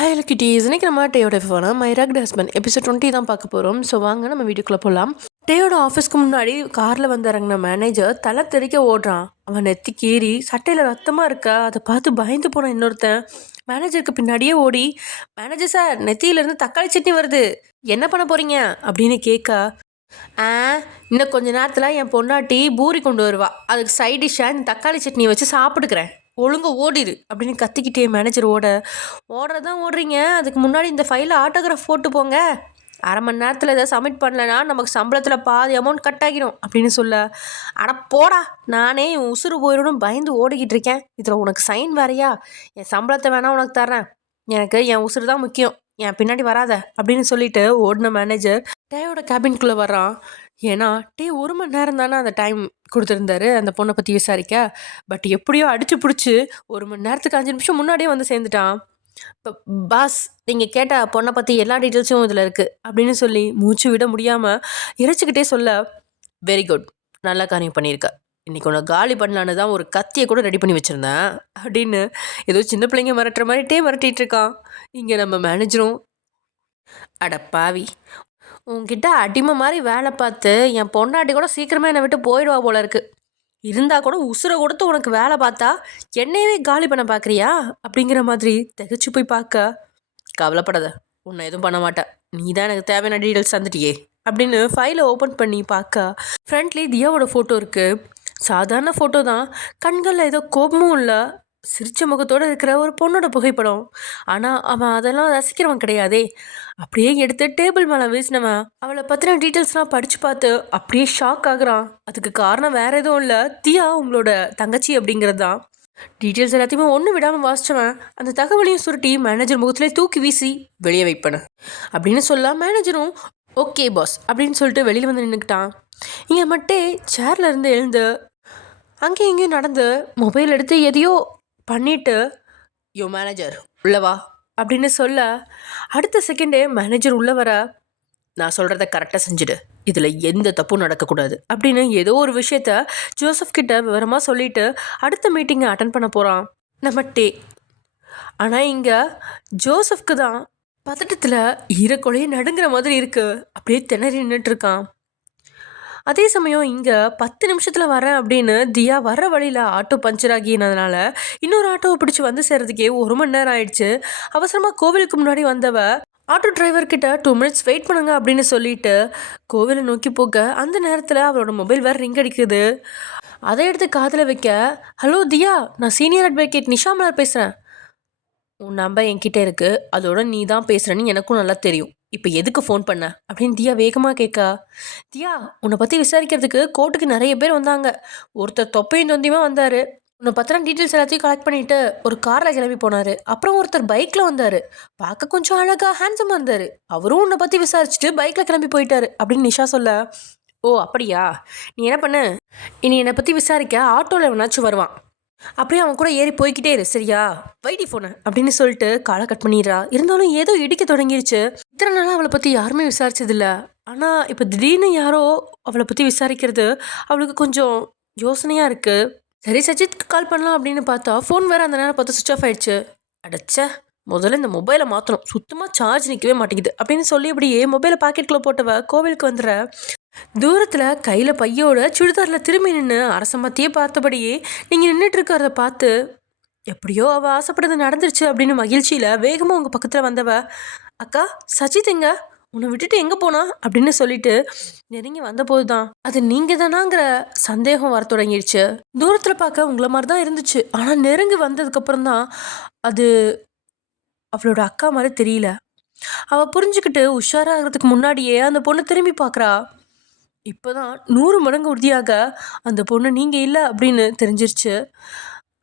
Hi kitties, இன்னைக்கு நம்ம டேயோட ஃபோனா my ரக்ட் husband episode 20 தான் பார்க்க போகிறோம். ஸோ வாங்க நம்ம வீட்டுக்குள்ளே போகலாம். டேயோட ஆஃபீஸ்க்கு முன்னாடி காரில் வந்து இறங்கின மேனேஜர் தலை தெறிக்க ஓடுறான். அவன் நெத்தி கீறி சட்டையில் ரத்தமாக இருக்கா அதை பார்த்து பயந்து போனான். இன்னொருத்தன் மேனேஜருக்கு பின்னாடியே ஓடி, மேனேஜர் சார், நெத்தியிலேருந்து தக்காளி சட்னி வருது, என்ன பண்ண போகிறீங்க அப்படின்னு கேட்க, இன்னும் கொஞ்ச நேரத்தில் என் பொண்டாட்டி பூரி கொண்டு வருவா, அதுக்கு சைட் டிஷ்ஷாக இந்த தக்காளி சட்னியை வச்சு சாப்பிட்டுக்கிறேன், ஒழுங்காக ஓடிடு அப்படின்னு கத்திக்கிட்டே மேனேஜர் ஓடுறதான் ஓடுறீங்க, அதுக்கு முன்னாடி இந்த ஃபைலில் ஆட்டோகிராஃப் போட்டு போங்க, அரை மணி நேரத்தில் எதாவது சப்மிட் பண்ணலைன்னா நமக்கு சம்பளத்தில் பாதி அமௌண்ட் கட் ஆகிடும் அப்படின்னு சொல்ல, அட போடா, நானே உசுறு போயிடணும் பயந்து ஓடிக்கிட்டு இருக்கேன், இதில் உனக்கு சைன் வேறையா, என் சம்பளத்தை வேணால் உனக்கு தர்றேன், எனக்கு என் உசுறு தான் முக்கியம், என் பின்னாடி வராத அப்படின்னு சொல்லிட்டு ஓடின மேனேஜர் டேயோட கேபின்குள்ளே வர்றான். ஏன்னா டே 1 மணி நேரம் தானே அந்த டைம் கொடுத்துருந்தாரு அந்த பொண்ணை பற்றி விசாரிக்க. பட் எப்படியோ அடிச்சு பிடிச்சி 1 மணி நேரத்துக்கு 5 நிமிஷம் முன்னாடியே வந்து சேர்ந்துட்டான். இப்போ பாஸ், நீங்கள் கேட்ட பொண்ணை பற்றி எல்லா டீட்டெயில்ஸும் இதில் இருக்குது அப்படின்னு சொல்லி மூச்சு விட முடியாமல் இறைச்சிக்கிட்டே சொல்ல, வெரி குட், நல்லா காரியம் பண்ணியிருக்க, இன்றைக்கி உன்னை காலி பண்ணலான்னு தான் ஒரு கத்தியை கூட ரெடி பண்ணி வச்சுருந்தேன் அப்படின்னு ஏதோ சின்ன பிள்ளைங்க மிரட்டுற மாதிரி மிரட்டிகிட்டு இருக்கான். இங்கே நம்ம மேனேஜரும், அட பாவி, உன்கிட்ட அடிமை மாதிரி வேலை பார்த்து என் பொண்டாட்டி கூட சீக்கிரமே என்னை விட்டு போயிடுவா போல இருக்கு, இருந்தால் கூட உசுரை கொடுத்து உனக்கு வேலை பார்த்தா என்னையவே காலி பண்ண பார்க்குறியா அப்படிங்கிற மாதிரி திகச்சு போய் பார்க்க, கவலைப்படாத, உன்னை எதுவும் பண்ண மாட்டேன், நீ தான் எனக்கு தேவையான டீட்டெயில்ஸ் தந்துட்டியே அப்படின்னு ஃபைலை ஓப்பன் பண்ணி பார்க்க, ஃப்ரண்ட்லி தியாவோட ஃபோட்டோ இருக்குது. சாதாரண ஃபோட்டோ தான், கண்களில் ஏதோ கோபமும் இல்லை, சிரிச்ச முகத்தோடு இருக்கிற ஒரு பொண்ணோட புகைப்படம். ஆனால் அவன் அதெல்லாம் ரசிக்கிறவன் கிடையாதே. அப்படியே எடுத்து டேபிள் மேலே வீசினவன் அவளை பற்றின டீட்டெயில்ஸ்லாம் படித்து பார்த்து அப்படியே ஷாக் ஆகுறான். அதுக்கு காரணம் வேறு எதுவும் இல்லை, தியா உங்களோட தங்கச்சி அப்படிங்கிறது தான். டீட்டெயில்ஸ் எல்லாத்தையுமே ஒன்று விடாமல் வாசித்தவன் அந்த தகவலையும் சுருட்டி மேனேஜர் முகத்திலே தூக்கி வீசி வெளியே வைப்பேன் அப்படின்னு சொல்ல, மேனேஜரும் ஓகே பாஸ் அப்படின்னு சொல்லிட்டு வெளியில் வந்து நின்றுக்கிட்டான். இங்கே மட்டும் சேர்ல இருந்து எழுந்து அங்கேயும் இங்கேயும் நடந்து மொபைல் எடுத்து எதையோ பண்ணிட்டு, யோ மேனேஜர் உள்ளவா அப்படின்னு சொல்ல, அடுத்த செகண்டே மேனேஜர் உள்ள வர, நான் சொல்கிறத கரெக்டாக செஞ்சுடு, இதில் எந்த தப்பும் நடக்கக்கூடாது அப்படின்னு ஏதோ ஒரு விஷயத்த ஜோசப் கிட்ட விவரமாக சொல்லிட்டு அடுத்த மீட்டிங்கை அட்டன் பண்ண போகிறான் நம்ம டே. ஆனால் இங்கே ஜோசப்க்கு தான் பதட்டத்தில் ஈரக்குலையே நடுங்கிற மாதிரி இருக்குது, அப்படியே திணறி நின்றுட்டுருக்கான். அதே சமயம் இங்கே 10 நிமிஷத்தில் வரேன் அப்படின்னு தியா வர்ற வழியில் ஆட்டோ பஞ்சர் ஆகினதுனால இன்னொரு ஆட்டோவை பிடிச்சி வந்து சேர்றதுக்கே 1 மணி நேரம் ஆயிடுச்சு. அவசரமாக கோவிலுக்கு முன்னாடி வந்தவ ஆட்டோ டிரைவர்கிட்ட 2 மினிட்ஸ் வெயிட் பண்ணுங்க அப்படின்னு சொல்லிட்டு கோவிலை நோக்கி போக, அந்த நேரத்தில் அவளோட மொபைல் வேறு ரிங் அடிக்குது. அதை எடுத்து காதில் வைக்க, ஹலோ தியா, நான் சீனியர் அட்வொகேட் நிஷா மலர் பேசுகிறேன், உன் நம்பர் என்கிட்ட இருக்குது, அதோட நீ தான் பேசுகிறேன்னு எனக்கும் நல்லா தெரியும், இப்போ எதுக்கு ஃபோன் பண்ண அப்படின்னு தியா வேகமாக கேட்கா. தியா, உன்னை பற்றி விசாரிக்கிறதுக்கு கோர்ட்டுக்கு நிறைய பேர் வந்தாங்க, ஒருத்தர் தொப்பையும் தொந்தியுமா வந்தார், உன்னை பற்றின டீட்டெயில்ஸ் எல்லாத்தையும் கலெக்ட் பண்ணிவிட்டு ஒரு காரில் கிளம்பி போனார், அப்புறம் ஒருத்தர் பைக்கில் வந்தார், பார்க்க கொஞ்சம் அழகாக ஹேண்ட்ஸமாக இருந்தார், அவரும் உன்னை பற்றி விசாரிச்சுட்டு பைக்கில் கிளம்பி போயிட்டார் அப்படின்னு நிஷா சொல்ல, ஓ அப்படியா, நீ என்ன பண்ணு, இனி என்னை பற்றி விசாரிக்க ஆட்டோவில் எவனாச்சும் வருவான், அப்படியே அவன் கூட ஏறி போய்கிட்டே இரு, சரியா, வைடி ஃபோனை அப்படின்னு சொல்லிட்டு காலை கட் பண்ணிடுறா. இருந்தாலும் ஏதோ இடிக்க தொடங்கிருச்சு. இத்தனை நாளாக அவளை பற்றி யாருமே விசாரிச்சதில்ல, ஆனால் இப்போ திடீர்னு யாரோ அவளை பற்றி விசாரிக்கிறது அவளுக்கு கொஞ்சம் யோசனையாக இருக்குது. சரி, சஜித்க்கு கால் பண்ணலாம் அப்படின்னு பார்த்தா ஃபோன் வேறு அந்த நேரம் பார்த்து சுவிச் ஆஃப் ஆயிடுச்சு. அடைச்ச, முதல்ல இந்த மொபைலை மாற்றணும், சுத்தமாக சார்ஜ் நிற்கவே மாட்டேங்குது அப்படின்னு சொல்லி அப்படியே மொபைலை பாக்கெட்டுக்குள்ளே போட்டவ கோவிலுக்கு வந்துடுற. தூரத்தில் கையில் பையோட சுடிதாரில் திரும்பி நின்று அரசமத்தியே பார்த்தபடியே நீங்கள் நின்றுட்டு இருக்கிறத பார்த்து, எப்படியோ அவள் ஆசைப்படுறது நடந்துருச்சு அப்படின்னு மகிழ்ச்சியில் வேகமாக உங்கள் பக்கத்தில் வந்தவ, அக்கா சஜித் எங்க, உன்னை விட்டுட்டு எங்கே போனா அப்படின்னு சொல்லிட்டு நெருங்கி வந்தபோது தான் அது நீங்கள் தானாங்கிற சந்தேகம் வர தொடங்கிடுச்சு. தூரத்தில் பார்க்க உங்களை மாதிரி தான் இருந்துச்சு, ஆனால் நெருங்கி வந்ததுக்கப்புறம் தான் அது அவளோட அக்கா மாதிரி தெரியல. அவள் புரிஞ்சுக்கிட்டு உஷாராகிறதுக்கு முன்னாடியே அந்த பொண்ணு திரும்பி பார்க்குறா. இப்போதான் 100 மடங்கு உறுதியாக அந்த பொண்ணு நீங்கள் இல்லை அப்படின்னு தெரிஞ்சிருச்சு.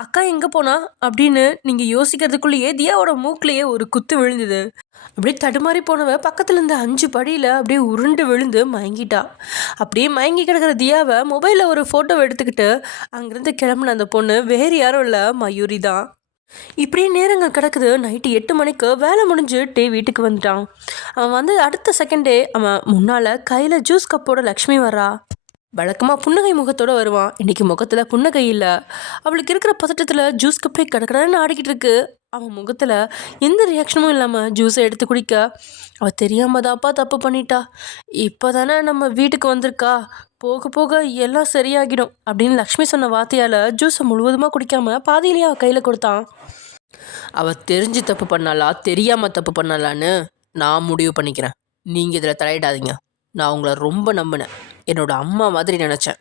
அக்கா எங்கே போனா அப்படின்னு நீங்கள் யோசிக்கிறதுக்குள்ளேயே தியாவோட மூக்கிலேயே ஒரு குத்து விழுந்தது. அப்படியே தடுமாறி போனவ பக்கத்தில் இருந்த 5 படியில் அப்படியே உருண்டு விழுந்து மயங்கிட்டா. அப்படியே மயங்கி கிடக்கிற தியாவை மொபைலில் ஒரு ஃபோட்டோவை எடுத்துக்கிட்டு அங்கேருந்து கிளம்புன அந்த பொண்ணு வேறு யாரும் இல்லை, மயூரி தான். இப்படியே நேரங்கள் கிடக்குது. நைட்டு 8 மணிக்கு வேலை முடிஞ்சு டே வீட்டுக்கு வந்துட்டான். அவன் வந்து அடுத்த செகண்டே அவன் முன்னால் கையில் ஜூஸ் கப்போட லக்ஷ்மி வர்றா. வழக்கமாக புன்னகை முகத்தோடு வருவான், இன்றைக்கி முகத்தில் புன்னகை இல்லை. அவளுக்கு இருக்கிற பதட்டத்தில் ஜூஸ் கப்பே கடற்கடன்னு ஆடிக்கிட்டு இருக்கு. அவன் முகத்தில் எந்த ரியாக்ஷனும் இல்லாமல் ஜூஸை எடுத்து குடிக்க, அவள் தெரியாம தாப்பா தப்பு பண்ணிட்டா, இப்போ தானே நம்ம வீட்டுக்கு வந்திருக்கா, போக போக எல்லாம் சரியாகிடும் அப்படின்னு லக்ஷ்மி சொன்ன வார்த்தையால் ஜூஸை முழுவதுமாக குடிக்காமல் பாதியிலேயே அவள் கையில் கொடுத்தான். அவள் தெரிஞ்சு தப்பு பண்ணாலா தெரியாமல் தப்பு பண்ணலான்னு நான் முடிவு பண்ணிக்கிறேன். நீங்கள் இதில் தலையிடாதீங்க. நான் உங்களை ரொம்ப நம்பினேன், என்னோட அம்மா மாதிரி நினச்சேன்.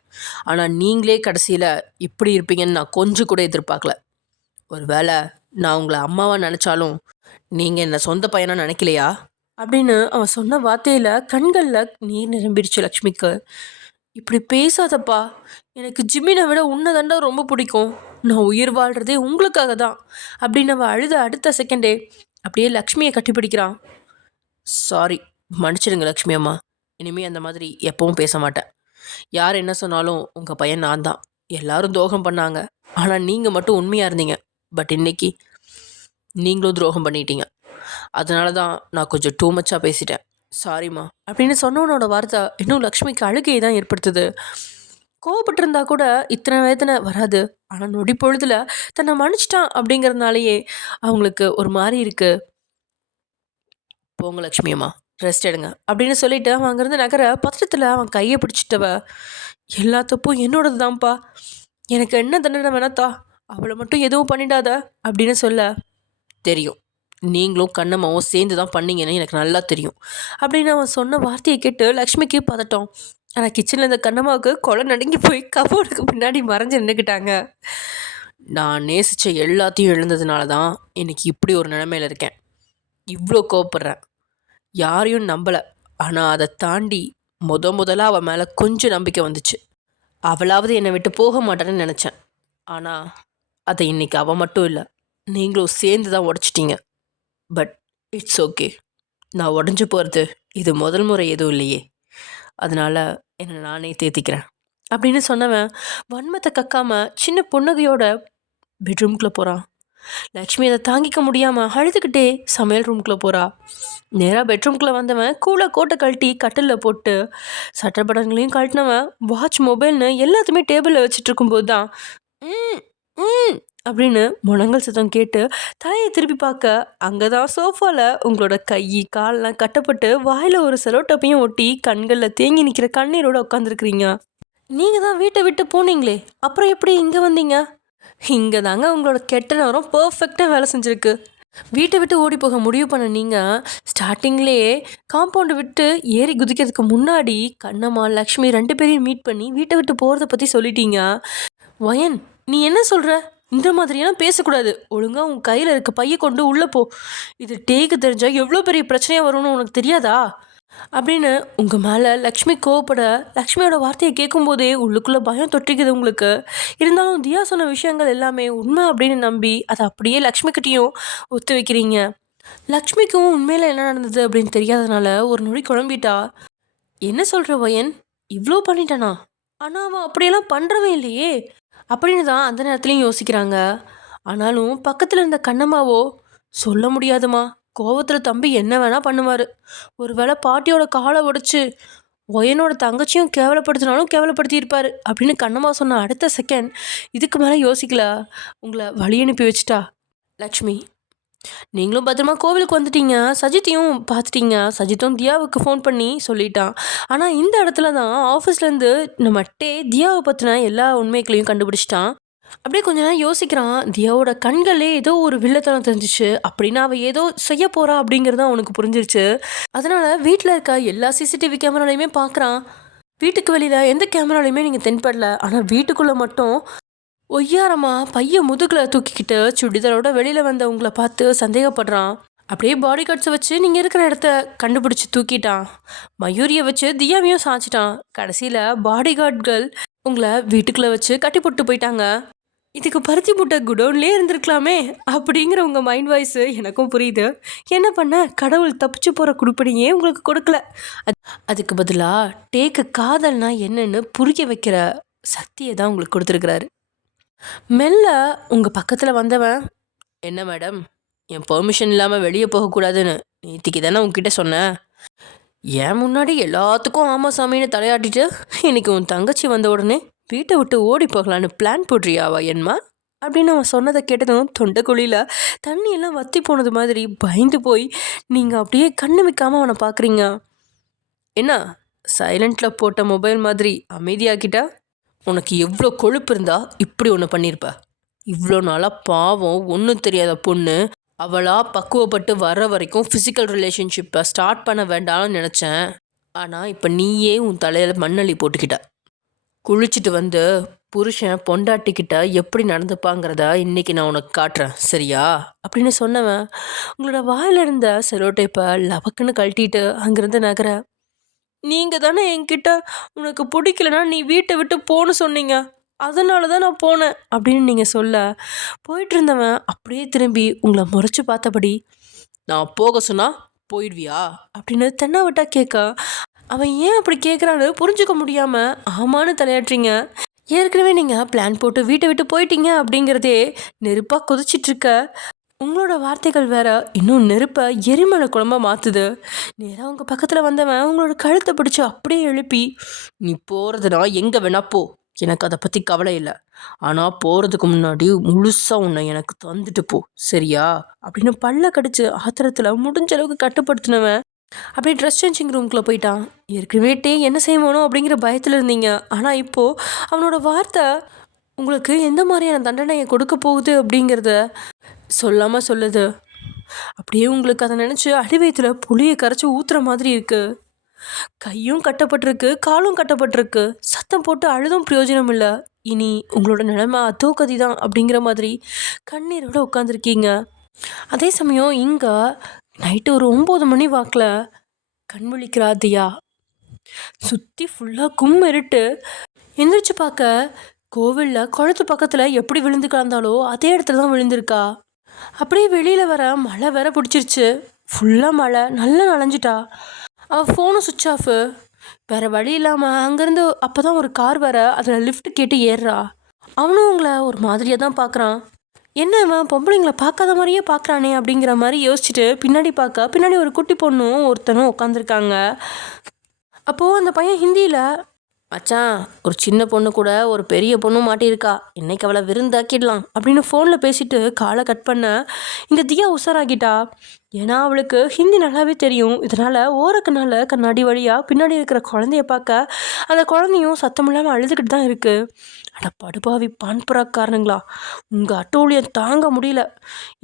ஆனால் நீங்களே கடைசியில் இப்படி இருப்பீங்கன்னு நான் கொஞ்சம் கூட எதிர்பார்க்கல. ஒரு வேளை நான் உங்களை அம்மாவாக நினச்சாலும் நீங்கள் என்னை சொந்த பையனாக நினைக்கலையா அப்படின்னு அவன் சொன்ன வார்த்தையில் கண்களில் நீர் நிரம்பிடுச்சு லக்ஷ்மிக்கு. இப்படி பேசாதப்பா, எனக்கு ஜிம்மினை விட உன்னை தாண்டா ரொம்ப பிடிக்கும், நான் உயிர் வாழ்கிறதே உங்களுக்காக தான் அப்படின்னு அவள் அழுத அடுத்த செகண்டே அப்படியே லக்ஷ்மியை கட்டிப்பிடிக்கிறான். சாரி, மன்னிச்சிடுங்க லக்ஷ்மி அம்மா, இனிமேல் அந்த மாதிரி எப்பவும் பேச மாட்டேன். யார் என்ன சொன்னாலும் உங்கள் பையன் நான் தான். எல்லாரும் துரோகம் பண்ணாங்க, ஆனால் நீங்கள் மட்டும் உண்மையாக இருந்தீங்க. பட் இன்னைக்கு நீங்களும் துரோகம் பண்ணிட்டீங்க. அதனால தான் நான் கொஞ்சம் டூ மச்சாக பேசிட்டேன். சாரிம்மா அப்படின்னு சொன்னவனோட வார்த்தை இன்னும் லக்ஷ்மிக்கு அழுகையை தான் ஏற்படுத்துது. கோவப்பட்டிருந்தா கூட இத்தனை வேதனை வராது. ஆனால் நொடி பொழுதுல தன்னை மன்னிச்சிட்டான் அப்படிங்கிறதுனாலேயே அவங்களுக்கு ஒரு மாதிரி இருக்கு. போங்க லக்ஷ்மி அம்மா, ரெஸ்ட் எடுங்க அப்படின்னு சொல்லிட்டு அவன் அங்கேருந்து நகர பத்திரத்தில் அவன் கையை பிடிச்சிட்டவ, எல்லா தப்பும் என்னோடது தான்ப்பா, எனக்கு என்ன தண்டனை வேணாத்தா, அவளை மட்டும் எதுவும் பண்ணிடாத அப்படின்னு சொல்ல, தெரியும் நீங்களும் கண்ணம்மாவும் சேர்ந்து தான் பண்ணீங்கன்னு எனக்கு நல்லா தெரியும் அப்படின்னு அவன் சொன்ன வார்த்தையை கேட்டு லக்ஷ்மிக்கு பதட்டம். ஆனால் கிச்சனில் இந்த கண்ணம்மாவுக்கு கொலை நடுங்கி போய் கபோர்டுக்கு பின்னாடி மறைஞ்சு நின்றுக்கிட்டாங்க. நான் நேசித்த எல்லாத்தையும் எழுந்ததுனால தான் இன்னைக்கு இப்படி ஒரு நிலைமையில் இருக்கேன். இவ்வளோ கோவப்படுறேன், யாரையும் நம்பலை. ஆனால் அதை தாண்டி முதலாக அவள் மேலே கொஞ்சம் நம்பிக்கை வந்துச்சு. அவளாவது என்னை விட்டு போக மாட்டான்னு நினச்சேன். ஆனால் அதை இன்னைக்கு அவள் மட்டும் இல்லை, நீங்களும் சேர்ந்து தான் உடச்சிட்டீங்க. பட் இட்ஸ் ஓகே, நான் உடஞ்சி போகிறது இது முதல் முறை எதுவும் இல்லையே, அதனால் என்னை நானே தேத்திக்கிறேன் அப்படின்னு சொன்னவன் வன்மத்தை கக்காம சின்ன புன்னகையோட பெட்ரூம்குள்ளே போகிறான். லக்ஷ்மி அதை தாங்கிக்க முடியாமல் அழுதுகிட்டே சமையல் ரூம்குள்ளே போகிறா. நேராக பெட்ரூம்குள்ளே வந்தவன் கூலை கோட்டை கழட்டி கட்டிலில் போட்டு சட்டை படங்களையும் கழட்டினவன் வாட்ச் மொபைல்னு எல்லாத்தையுமே டேபிளில் வச்சுட்டு இருக்கும்போது தான் அப்படின்னு முழங்கல் சத்தம் கேட்டு தலையை திருப்பி பார்க்க அங்கே தான் சோஃபாவில் உங்களோட கை காலெலாம் கட்டப்பட்டு வாயில் ஒரு செலோட்டப்பையும் ஒட்டி கண்களில் தேங்கி நிற்கிற கண்ணீரோடு உட்காந்துருக்குறீங்க. நீங்கள் தான் வீட்டை விட்டு போனீங்களே, அப்புறம் எப்படி இங்கே வந்தீங்க? இங்கே தாங்க உங்களோட கெட்ட நேரம் பர்ஃபெக்டாக வேலை செஞ்சுருக்கு. வீட்டை விட்டு ஓடி போக முடிவு பண்ண நீங்கள் ஸ்டார்டிங்லேயே காம்பவுண்டு விட்டு ஏறி குதிக்கிறதுக்கு முன்னாடி கண்ணம்மா லக்ஷ்மி 2 பேரையும் மீட் பண்ணி வீட்டை விட்டு போகிறத பற்றி சொல்லிட்டீங்க. வயன், நீ என்ன சொல்கிற? இந்த மாதிரியெல்லாம் பேசக்கூடாது. ஒழுங்காக உன் கையில் இருக்க பையை கொண்டு உள்ளே போ. இது டேக்கு தெரிஞ்சால் எவ்வளோ பெரிய பிரச்சனையாக வரும்னு உனக்கு தெரியாதா அப்படின்னு உங்கள் மேலே லக்ஷ்மி கோவப்பட, லக்ஷ்மியோட வார்த்தையை கேட்கும்போதே உள்ளுக்குள்ளே பயம் தொற்றிக்குது உங்களுக்கு. இருந்தாலும் தியா சொன்ன விஷயங்கள் எல்லாமே உண்மை அப்படின்னு நம்பி அதை அப்படியே லக்ஷ்மிக்கிட்டேயும் ஒத்து வைக்கிறீங்க. லக்ஷ்மிக்கும் உண்மையில் என்ன நடந்தது அப்படின்னு தெரியாதனால ஒரு நொடி குழம்பிட்டா. என்ன சொல்கிற வயன், இவ்வளோ பண்ணிட்டானா? ஆனால் அவன் அப்படியெல்லாம் பண்ணுறவே இல்லையே அப்படின்னு தான் அந்த நேரத்துலையும் யோசிக்கிறாங்க. ஆனாலும் பக்கத்தில் இருந்த கண்ணம்மாவோ, சொல்ல முடியாதுமா, கோவத்தில் தம்பி என்ன வேணால் பண்ணுவார். ஒரு வேளை பாட்டியோட காலை உடைச்சு ஒயனோட தங்கச்சியும் கேவலப்படுத்தினாலும் கேவலப்படுத்தியிருப்பார் அப்படின்னு கண்ணம்மா சொன்ன அடுத்த செகண்ட் இதுக்கு மேலே யோசிக்கல, உங்களை வழி அனுப்பி வச்சுட்டா. லக்ஷ்மி, நீங்களும் பத்திரமா கோவிலுக்கு வந்துட்டீங்க, சஜித்தையும் பார்த்துட்டீங்க. சஜித்தும் தியாவுக்கு ஃபோன் பண்ணி சொல்லிட்டான். ஆனால் இந்த இடத்துல தான் ஆஃபீஸ்லேருந்து நம்ம தியாவை பற்றின எல்லா உண்மைகளையும் கண்டுபிடிச்சிட்டான். அப்படியே கொஞ்ச நேரம் யோசிக்கிறான். தியாவோட கண்களே ஏதோ ஒரு வில்லத்தனம் தெரிஞ்சிச்சு. அப்படின்னா அவள் ஏதோ செய்ய போகிறா அப்படிங்கிறது அவனுக்கு புரிஞ்சிருச்சு. அதனால் வீட்டில் இருக்க எல்லா சிசிடிவி கேமராலையுமே பார்க்குறான். வீட்டுக்கு வெளியில் எந்த கேமராலையுமே நீங்கள் தென்படல. ஆனால் வீட்டுக்குள்ளே மட்டும் ஒய்யாரமா பைய முதுகில் தூக்கிக்கிட்டு சுடிதாரோட வெளியில் வந்த உங்களை பார்த்து சந்தேகப்படுறான். அப்படியே பாடி கார்ட்ஸை வச்சு நீங்கள் இருக்கிற இடத்த கண்டுபிடிச்சி தூக்கிட்டான். மயூரியை வச்சு தியாவையும் சாய்ச்சிட்டான். கடைசியில் பாடி கார்ட்கள் உங்களை வீட்டுக்குள்ளே வச்சு கட்டி போட்டு போயிட்டாங்க. இதுக்கு பருத்தி போட்ட குடோன்லேயே இருந்திருக்கலாமே அப்படிங்கிற உங்கள் மைண்ட் வாய்ஸு எனக்கும் புரியுது. என்ன பண்ண, கடவுள் தப்பிச்சு போகிற குடுப்பனையே உங்களுக்கு கொடுக்கல. அதுக்கு பதிலாக டேக்கு காதல்னா என்னன்னு புரிய வைக்கிற சக்தியை தான் உங்களுக்கு கொடுத்துருக்குறாரு. மெல்ல உங்கள் பக்கத்தில் வந்தவன், என்ன மேடம், என் பெர்மிஷன் இல்லாமல் வெளியே போகக்கூடாதுன்னு நேற்றுக்கு தானே உங்ககிட்ட சொன்னேன். ஏன் முன்னாடி எல்லாத்துக்கும் ஆமா சாமின்னு தலையாட்டிட்டு இன்னைக்கு உன் தங்கச்சி வந்த உடனே வீட்டை விட்டு ஓடி போகலான்னு பிளான் போடுறியாவா என்மா அப்படின்னு அவன் சொன்னதை கேட்டதும் தொண்டைக்குழியில் தண்ணியெல்லாம் வற்றி போனது மாதிரி பயந்து போய் நீங்கள் அப்படியே கண்ணு வைக்காமல் அவனை பார்க்குறீங்க. என்ன சைலண்டில் போட்ட மொபைல் மாதிரி அமைதியாக்கிட்டா? உனக்கு எவ்வளோ கொழுப்பு இருந்தா இப்படி ஒன்று பண்ணியிருப்ப. இவ்வளோ நாளாக பாவம் ஒன்றும் தெரியாத பொண்ணு அவளாக பக்குவப்பட்டு வர்ற வரைக்கும் ஃபிசிக்கல் ரிலேஷன்ஷிப்பை ஸ்டார்ட் பண்ண வேண்டாம்னு நினச்சேன். ஆனால் இப்போ நீயே உன் தலையில் மண்ணள்ளி போட்டுக்கிட்ட. குளிச்சுட்டு வந்து புருஷன் பொண்டாட்டிக்கிட்ட எப்படி நடந்துப்பாங்கிறத இன்னைக்கு நான் உனக்கு காட்டுறேன், சரியா? அப்படின்னு சொன்னவன் உங்களோட வாயில் இருந்த செலோடைப்பை லவக்குன்னு கழட்டிட்டு அங்கேருந்து நகர. நீங்கள் தானே என்கிட்ட உனக்கு பிடிக்கலன்னா நீ வீட்டை விட்டு போன்னு சொன்னீங்க, அதனால தான் நான் போனேன் அப்படின்னு நீங்கள் சொல்ல போயிட்டு இருந்தவன் அப்படியே திரும்பி உங்களை முறைச்சி பார்த்தபடி, நான் போக சொன்னா போயிடுவியா அப்படின்னு தென்னாவட்டா கேட்க அவன் ஏன் அப்படி கேட்குறான்னு புரிஞ்சுக்க முடியாமல் ஆமான்னு தலையாட்டுறீங்க. ஏற்கனவே நீங்கள் பிளான் போட்டு வீட்டை விட்டு போயிட்டீங்க அப்படிங்கிறதே நெருப்பாக கொதிச்சிட்ருக்க உங்களோட வார்த்தைகள் வேற இன்னும் நெருப்பை எரிமலை குழம்பா மாற்றுது. நேராக உங்கள் பக்கத்தில் வந்தவன் உங்களோட கழுத்தை பிடிச்சி அப்படியே எழுப்பி, நீ போகிறதுனா எங்கே வேணா போ, எனக்கு அதை பற்றி கவலை இல்லை. ஆனால் போகிறதுக்கு முன்னாடி முழுசாக உன்னை எனக்கு தந்துட்டு போ, சரியா? அப்படின்னு பல்ல கடிச்சு ஆத்திரத்தில் முடிஞ்ச அளவுக்கு கட்டுப்படுத்தினவன் அப்படியே ட்ரெஸ் சேஞ்சிங் ரூம்குள்ளே போயிட்டான். ஏற்கனவே என்ன செய்வானோ அப்படிங்கிற பயத்தில் இருந்தீங்க. ஆனால் இப்போது அவனோட வார்த்தை உங்களுக்கு எந்த மாதிரியான தண்டனையை கொடுக்க போகுது அப்படிங்கிறத சொல்லாமல் சொல்லுது. அப்படியே உங்களுக்கு அதை நினச்சி அடிவயத்தில் புளியை கரைச்சி ஊற்றுற மாதிரி இருக்குது. கையும் கட்டப்பட்டிருக்கு, காலும் கட்டப்பட்டிருக்கு. சத்தம் போட்டு அழுதும் பிரயோஜனம் இல்லை. இனி உங்களோட நிலைமை அதோ கதி தான் அப்படிங்கிற மாதிரி கண்ணீரோடு உட்காந்துருக்கீங்க. அதே சமயம் இங்கே நைட்டு ஒரு 9 மணி வாக்கில் கண் விழிக்கிறா தியா. சுற்றி ஃபுல்லாக இருட்டு. எந்திரிச்சு பார்க்க கோவிலில் குளத்து பக்கத்தில் எப்படி விழுந்து கலந்தாலோ அதே இடத்துல தான் விழுந்திருக்கா. அப்படியே வெளியில் வர மழை வேற பிடிச்சிருச்சு. ஃபுல்லாக மழை, நல்லா நனைஞ்சிட்டா. அவள் ஃபோனும் சுவிட்ச் ஆஃபு. வேறு வழி இல்லாமல் அங்கேருந்து அப்போ தான் ஒரு கார் வர அதில் லிஃப்ட் கேட்டு ஏறுறா. அவனும் உங்களை ஒரு மாதிரியாக தான் பார்க்குறான். என்ன அவன் பொம்பளைங்களை பார்க்காத மாதிரியே பார்க்குறானே அப்படிங்கிற மாதிரி யோசிச்சுட்டு பின்னாடி ஒரு குட்டி பொண்ணும் ஒருத்தனும் உட்காந்துருக்காங்க. அப்போது அந்த பையன் ஹிந்தியில், மச்சான் ஒரு சின்ன பொண்ணு கூட ஒரு பெரிய பொண்ணும் மாட்டியிருக்கா, இன்னைக்கு அவளை விருந்தாக்கிடலாம் அப்படின்னு ஃபோனில் பேசிட்டு காலை கட் பண்ண இந்த தியா உஷாராகிட்டா. ஏன்னா அவளுக்கு ஹிந்தி நல்லாவே தெரியும். இதனால் ஓரக்கனால கண்ணாடி வழியாக பின்னாடி இருக்கிற குழந்தைய பார்க்க அந்த குழந்தையும் சத்தம் இல்லாமல் அழுதுகிட்டு தான் இருக்குது. அட படுபாவி பான்புறாக்காரனுங்களா, உங்கள் அட்டூழியம் தாங்க முடியல,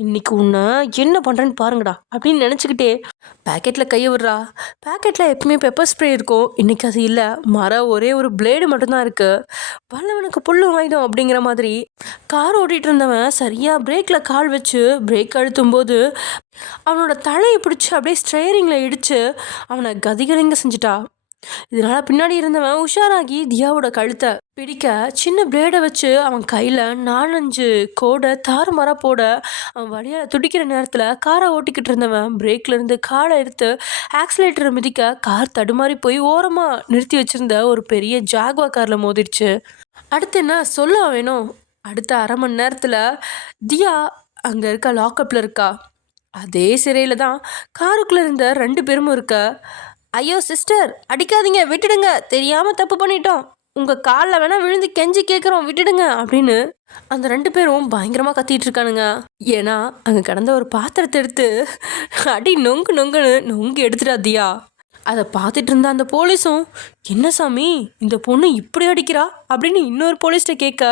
இன்னைக்கு உன்னை என்ன பண்ணுறேன்னு பாருங்கடா அப்படின்னு நினச்சிக்கிட்டே பேக்கெட்டில் கையை விடுறா. பேக்கெட்டில் எப்பவுமே பெப்பர் ஸ்ப்ரே இருக்கும், இன்றைக்கி அது இல்லை, ஒரே ஒரு பிளேடு மட்டும்தான் இருக்குது. வல்லவனுக்கு புல்லு வாங்கிடும் அப்படிங்கிற மாதிரி கார் ஓட்டிகிட்டு இருந்தவன் சரியாக பிரேக்கில் கால் வச்சு பிரேக் அழுத்தும் போது அவனோட தலையை பிடிச்சி அப்படியே ஸ்ட்ரையரிங்கில் இடித்து அவனை கதிகலங்க செஞ்சிட்டா. இதனால் பின்னாடி இருந்தவன் உஷாராகி தியாவோட கழுத்தை பிடிக்க சின்ன பிளேடை வச்சு அவன் கையில் 4-5 கோடை தாறுமாறாக போட அவன் வழியால் துடிக்கிற நேரத்தில் காரை ஓட்டிக்கிட்டு இருந்தவன் பிரேக்லேருந்து காலை எடுத்து ஆக்சிலேட்டரை மிதிக்க கார் தடுமாறி போய் ஓரமாக நிறுத்தி வச்சுருந்த ஒரு பெரிய ஜாக்வா காரில் மோதிடுச்சு. அடுத்து என்ன சொல்ல வேணும்? அடுத்த அரை மணி நேரத்தில் தியா அங்கே இருக்க லாக்கப்பில் இருக்கா. அதே சிறையில் தான் காருக்குள்ளே இருந்த 2 பேரும் இருக்க. ஐயோ சிஸ்டர் அடிக்காதீங்க, விட்டுடுங்க, தெரியாமல் தப்பு பண்ணிட்டோம், உங்கள் காலில் வேணால் விழுந்து கெஞ்சி கேட்குறோம், விட்டுடுங்க அப்படின்னு அந்த 2 பேரும் பயங்கரமாக கத்திட்டு இருக்கானுங்க. ஏன்னா அங்கே கிடந்த ஒரு பாத்திரத்தை எடுத்து அடி நொங்கு எடுத்துட்டா தியா. அதை பார்த்துட்டு இருந்த அந்த போலீஸும், என்ன சாமி இந்த பொண்ணு இப்படி அடிக்கிறா அப்படின்னு இன்னொரு போலீஸ்கிட்ட கேட்க,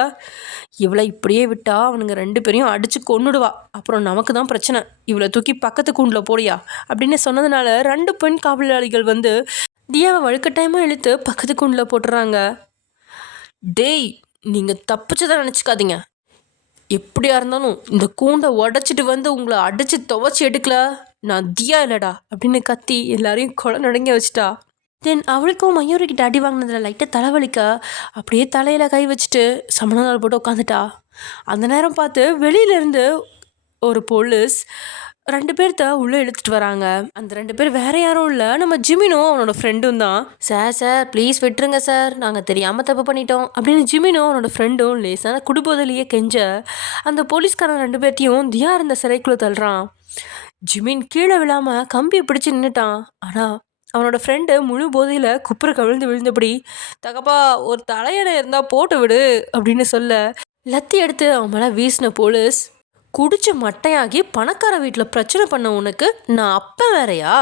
இவளை இப்படியே விட்டா அவனுங்க 2 பேரையும் அடித்து கொன்னுடுவா, அப்புறம் நமக்கு தான் பிரச்சனை, இவளை தூக்கி பக்கத்து கூண்டில் போடியா அப்படின்னு சொன்னதுனால 2 பெண் காவலாளிகள் வந்து தியாவை வழுக்கட்டாயமாக இழுத்து பக்கத்து கூண்டில் போட்டுறாங்க. டேய் நீங்கள் தப்பிச்சதான் நினச்சிக்காதீங்க, எப்படியா இருந்தாலும் இந்த கூண்டை உடச்சிட்டு வந்து உங்களை அடித்து துவச்சி எடுக்கல நான் தியா இல்லடா அப்படின்னு கத்தி எல்லாரையும் கொலை நடுங்க வச்சுட்டா. தென் அவளுக்கும் மயூரிக்கிட்ட அடி வாங்கினதில் லைட்டாக தலைவலிக்க அப்படியே தலையில் கை வச்சுட்டு சமணங்கால் போட்டு உட்காந்துட்டா. அந்த நேரம் பார்த்து வெளியிலேருந்து ஒரு போலீஸ் 2 பேர்த்த உள்ளே இழுத்துட்டு வராங்க. அந்த 2 பேர் வேற யாரும் இல்லை, நம்ம ஜிமினும் அவனோட ஃப்ரெண்டும் தான். சார் ப்ளீஸ் விட்டுருங்க சார், நாங்கள் தெரியாமல் தப்பு பண்ணிட்டோம் அப்படின்னு ஜிமினும் அவனோட ஃப்ரெண்டும் லேசான குடுபோதலையே கெஞ்ச அந்த போலீஸ்காரன் 2 பேர்த்தையும் தியா இருந்த சிறைக்குள்ளே தள்ளுறான். ஜிமின் கீழே விழாமல் கம்பியை பிடிச்சி நின்றுட்டான். ஆனால் அவனோட ஃப்ரெண்டு முழு போதையில் குப்புற கவிழ்ந்து விழுந்தபடி, தகப்பா ஒரு தலையணை இருந்தால் போட்டு விடு அப்படின்னு சொல்ல லத்தி எடுத்து அவன் மேலே வீசின போலீஸ், குடிச்சு மட்டையாகி பணக்கார வீட்டில் பிரச்சனை பண்ண உனக்கு நான் அப்போ வேறையா?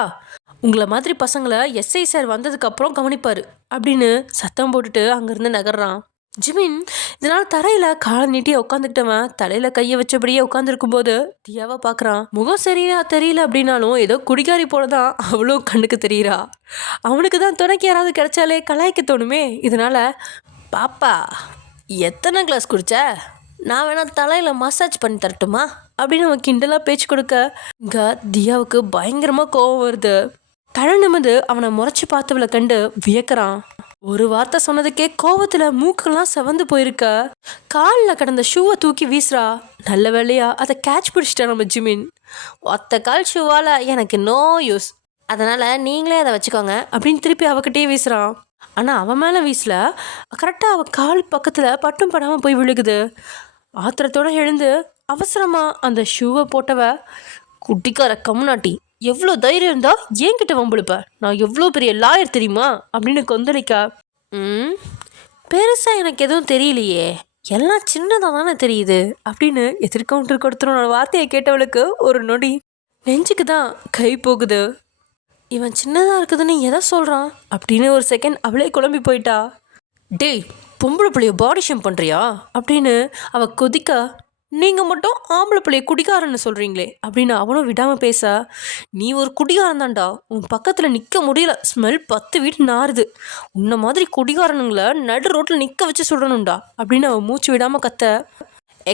உங்களை மாதிரி பசங்களை எஸ்ஐ சார் வந்ததுக்கப்புறம் கவனிப்பார் அப்படின்னு சத்தம் போட்டுட்டு அங்கேருந்து நகர்றான். ஜிமின் இதனால் தரையில் காலை நீட்டி உட்காந்துக்கிட்டவன் தலையில் கையை வச்சபடியே உட்காந்துருக்கும் போது தியாவை பார்க்குறான். முகம் சரியா தெரியல அப்படின்னாலும் ஏதோ குடிகாரி போல தான் அவ்வளோ கண்ணுக்கு தெரியுறா. அவனுக்கு தான் துணைக்கு யாராவது கிடைச்சாலே கலாய்க்க தோணுமே. இதனால் பாப்பா எத்தனை கிளாஸ் குடிச்ச, நான் வேணா தலையில் மசாஜ் பண்ணி தரட்டுமா அப்படின்னு அவன் கிண்டலாக பேச்சு கொடுக்க இங்கே தியாவுக்கு பயங்கரமாக கோவம் வருது. தலை நிமிந்து அவனை முறைச்சி பார்த்தவளை கண்டு வியக்கிறான். ஒரு வார்த்தை சொன்னதுக்கே கோவத்தில் மூக்கெல்லாம் செவந்து போயிருக்க. காலில் கிடந்த ஷூவை தூக்கி வீசுறா. நல்ல வேலையா அதை கேட்ச் பிடிச்சிட்டா நம்ம ஜிமின். ஒத்த கால் ஷூவால் எனக்கு நோ யூஸ், அதனால் நீங்களே அதை வச்சுக்கோங்க அப்படின்னு திருப்பி அவகிட்டே வீசுகிறான். ஆனால் அவன் மேலே வீசல, கரெக்டாக அவள் கால் பக்கத்தில் பட்டும் படாமல் போய் விழுகுது. ஆத்திரத்தோடு எழுந்து அவசரமாக அந்த ஷூவை போட்டவ, குட்டிக்கார கம்முனாட்டி, எவ்வளோ தைரியம் இருந்தா ஏன்கிட்ட வம்புழுப்ப, நான் எவ்வளோ பெரிய லாயர் தெரியுமா அப்படின்னு கொந்தளிக்கா. பெருசாக எனக்கு எதுவும் தெரியலையே, எல்லாம் சின்னதாக தானே தெரியுது அப்படின்னு எதிர்கவுண்டர் கொடுத்துருவோம் வார்த்தையை கேட்டவளுக்கு ஒரு நொடி நெஞ்சுக்கு தான் கை போகுது. இவன் சின்னதாக இருக்குதுன்னு எதை சொல்கிறான் அப்படின்னு ஒரு செகண்ட் அவளே குழம்பி போயிட்டா. டேய் பொம்பளை பிள்ளைய பாடி ஷேம் பண்ணுறியா அப்படின்னு அவள் கொதிக்க, நீங்கள் மட்டும் ஆம்பளை பிள்ளைய குடிகாரன்னு சொல்கிறீங்களே அப்படின்னு அவனும் விடாமல் பேச, நீ ஒரு குடிகாரன் தான்டா, உன் பக்கத்தில் நிற்க முடியல, ஸ்மெல் 10 வீட்டு நாறுது, உன்னை மாதிரி குடிகாரனுங்களை நடு ரோட்டில் நிற்க வச்சு சுடணும்டா அப்படின்னு அவன் மூச்சு விடாமல் கத்த.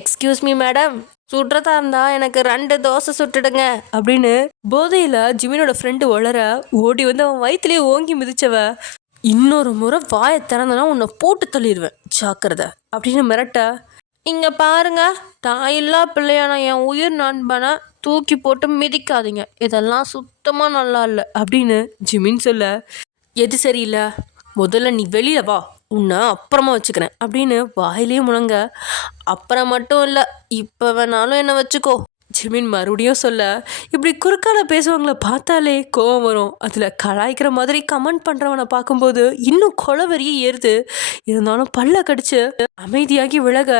எக்ஸ்கியூஸ் மீ மேடம், சுடுறதா இருந்தால் எனக்கு 2 தோசை சுட்டுடுங்க அப்படின்னு போதையில் ஜிமினோட ஃப்ரெண்டு வளர ஓடி வந்து அவன் வயிற்றுலேயே ஓங்கி மிதிச்சவ, இன்னொரு முறை வாயை திறந்தனா உன்னை போட்டு தள்ளிடுவேன் ஜாக்கிரதை அப்படின்னு மிரட்ட. இங்கே பாருங்க, தாயில்லா பிள்ளையான என் உயிர் நண்பனை தூக்கி போட்டு மிதிக்காதீங்க, இதெல்லாம் சுத்தமாக நல்லா இல்லை அப்படின்னு ஜிமின் சொல்ல. எது சரியில்லை, முதல்ல நீ வெளியில வா, உன்னை அப்புறமா வச்சுக்கிறேன் அப்படின்னு வாயிலே முழங்க. அப்புறம் மட்டும் இல்லை, இப்போ வேணாலும் என்னை வச்சுக்கோ ஜிமின் மறுபடியும் சொல்ல. இப்படி குறுக்கால பேசுவாங்கள பார்த்தாலே கோவம் வரும். அதில் கலாய்க்கிற மாதிரி கமெண்ட் பண்ணுறவனை பார்க்கும்போது இன்னும் கொலவெறியே ஏறுது. இருந்தாலும் பல்ல கடிச்சு அமைதியாகி விலக,